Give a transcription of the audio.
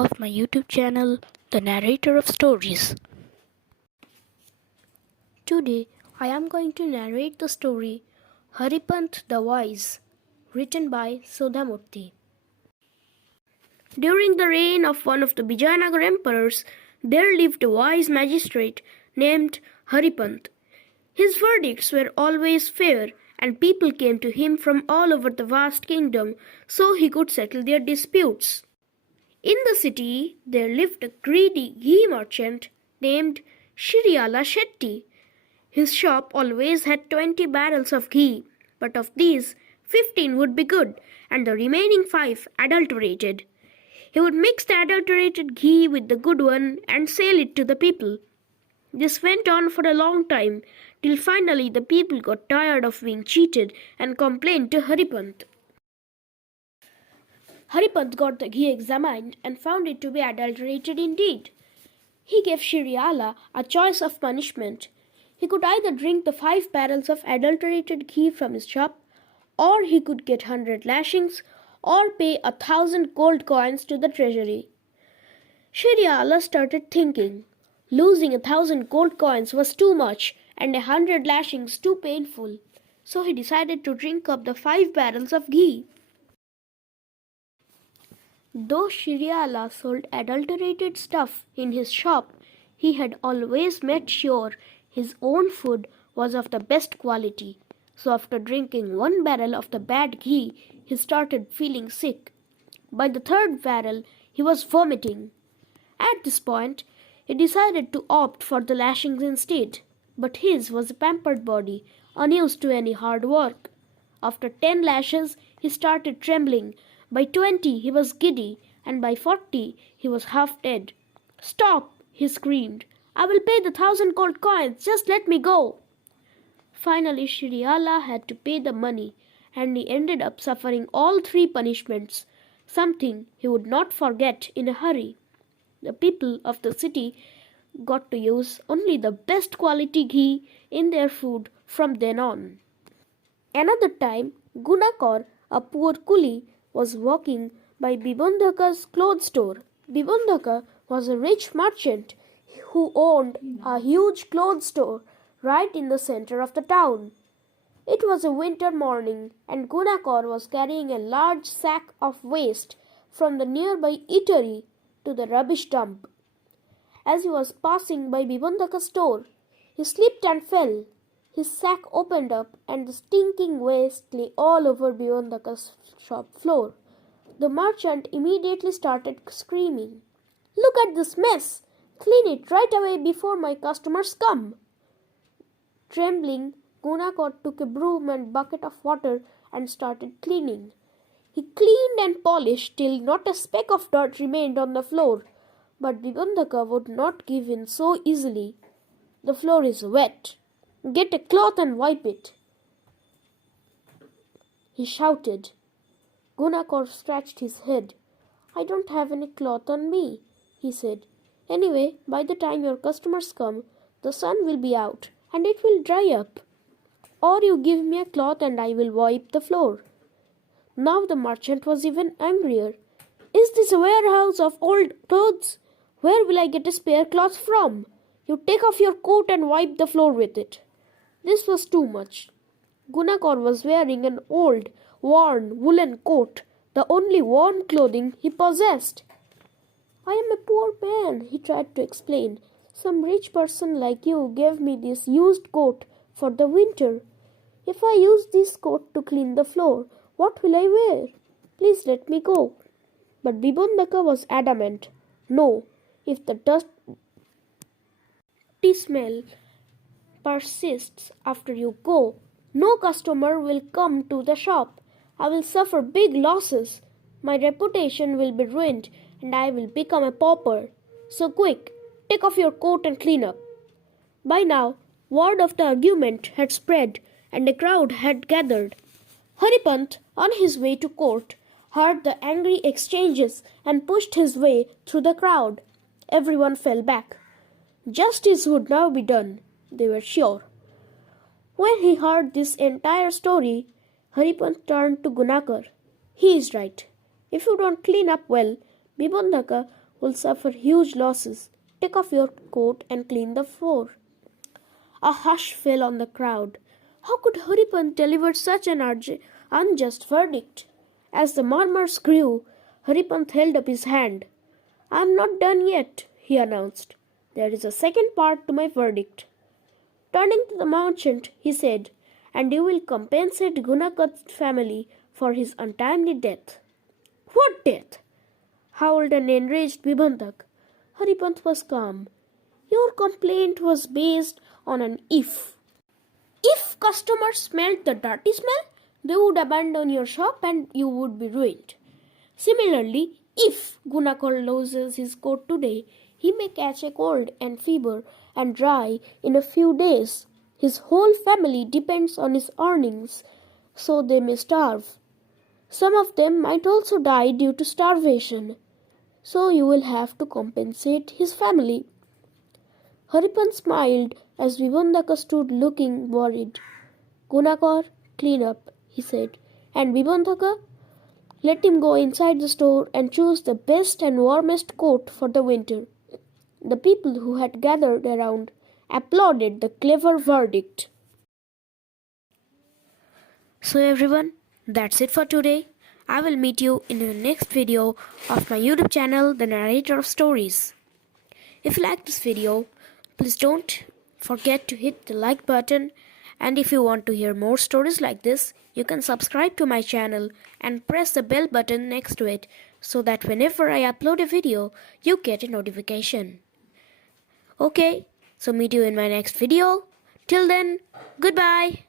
of my YouTube channel, The Narrator of Stories. Today, I am going to narrate the story Haripant the Wise, written by Sudha Murthy. During the reign of one of the Vijayanagar emperors, there lived a wise magistrate named Haripant. His verdicts were always fair, and people came to him from all over the vast kingdom so he could settle their disputes. In the city, there lived a greedy ghee merchant named Shriala Shetty. His shop always had 20 barrels of ghee, but of these, 15 would be good, and the remaining 5 adulterated. He would mix the adulterated ghee with the good one and sell it to the people. This went on for a long time, till finally the people got tired of being cheated and complained to Haripant. Haripant got the ghee examined and found it to be adulterated indeed. He gave Shriala a choice of punishment. He could either drink the 5 barrels of adulterated ghee from his shop, or he could get 100 lashings, or pay 1,000 gold coins to the treasury. Shriala started thinking. Losing 1,000 gold coins was too much, and 100 lashings too painful. So he decided to drink up the 5 barrels of ghee. Though Shriala sold adulterated stuff in his shop, he had always made sure his own food was of the best quality. So after drinking 1 barrel of the bad ghee, he started feeling sick. By the 3rd barrel, he was vomiting. At this point, he decided to opt for the lashings instead, but his was a pampered body, unused to any hard work. After 10 lashes, he started trembling. By 20, he was giddy, and by 40, he was half dead. "Stop!" he screamed. "I will pay the 1,000 gold coins. Just let me go." Finally, Shriala had to pay the money, and he ended up suffering all 3 punishments, something he would not forget in a hurry. The people of the city got to use only the best quality ghee in their food from then on. Another time, Gunakar, a poor coolie, was walking by Bibandhaka's clothes store. Bibandhaka was a rich merchant who owned a huge clothes store right in the center of the town. It was a winter morning, and Gunakar was carrying a large sack of waste from the nearby eatery to the rubbish dump. As he was passing by Bibandhaka's store, he slipped and fell. His sack opened up, and the stinking waste lay all over Bibandhaka's shop floor. The merchant immediately started screaming, "Look at this mess! Clean it right away before my customers come!" Trembling, Gunakar took a broom and bucket of water and started cleaning. He cleaned and polished till not a speck of dirt remained on the floor. But Bibandhaka would not give in so easily. "The floor is wet. Get a cloth and wipe it," he shouted. Gunakar scratched his head. "I don't have any cloth on me," he said. "Anyway, by the time your customers come, the sun will be out and it will dry up. Or you give me a cloth and I will wipe the floor." Now the merchant was even angrier. "Is this a warehouse of old clothes? Where will I get a spare cloth from? You take off your coat and wipe the floor with it." This was too much. Gunakar was wearing an old, worn woolen coat, the only worn clothing he possessed. "I am a poor man," he tried to explain. "Some rich person like you gave me this used coat for the winter. If I use this coat to clean the floor, what will I wear? Please let me go." But Bibandhaka was adamant. "No, if the dusty smell persists after you go, no customer will come to the shop. I will suffer big losses. My reputation will be ruined, and I will become a pauper. So quick, take off your coat and clean up." By now, word of the argument had spread, and a crowd had gathered. Haripant, on his way to court, heard the angry exchanges and pushed his way through the crowd. Everyone fell back. Justice would now be done, they were sure. When he heard this entire story, Haripant turned to Gunakar. "He is right. If you don't clean up well, Bibandhaka will suffer huge losses. Take off your coat and clean the floor." A hush fell on the crowd. How could Haripant deliver such an unjust verdict? As the murmurs grew, Haripant held up his hand. "I am not done yet," he announced. "There is a second part to my verdict." Turning to the merchant, he said, "And you will compensate Gunakat's family for his untimely death." "What death?" howled an enraged Vibhantak. Haripant was calm. "Your complaint was based on an if. If customers smelled the dirty smell, they would abandon your shop and you would be ruined. Similarly, if Gunakar loses his coat today, he may catch a cold and fever and die in a few days. His whole family depends on his earnings, so they may starve. Some of them might also die due to starvation, so you will have to compensate his family." Haripant smiled as Vibhandaka stood looking worried. "Gunakar, clean up," he said, "and Vibhandaka, let him go inside the store and choose the best and warmest coat for the winter." The people who had gathered around applauded the clever verdict. So everyone, that's it for today. I will meet you in the next video of my YouTube channel, The Narrator of Stories. If you like this video, please don't forget to hit the like button, and if you want to hear more stories like this, you can subscribe to my channel and press the bell button next to it so that whenever I upload a video, you get a notification. Okay, so meet you in my next video. Till then, goodbye.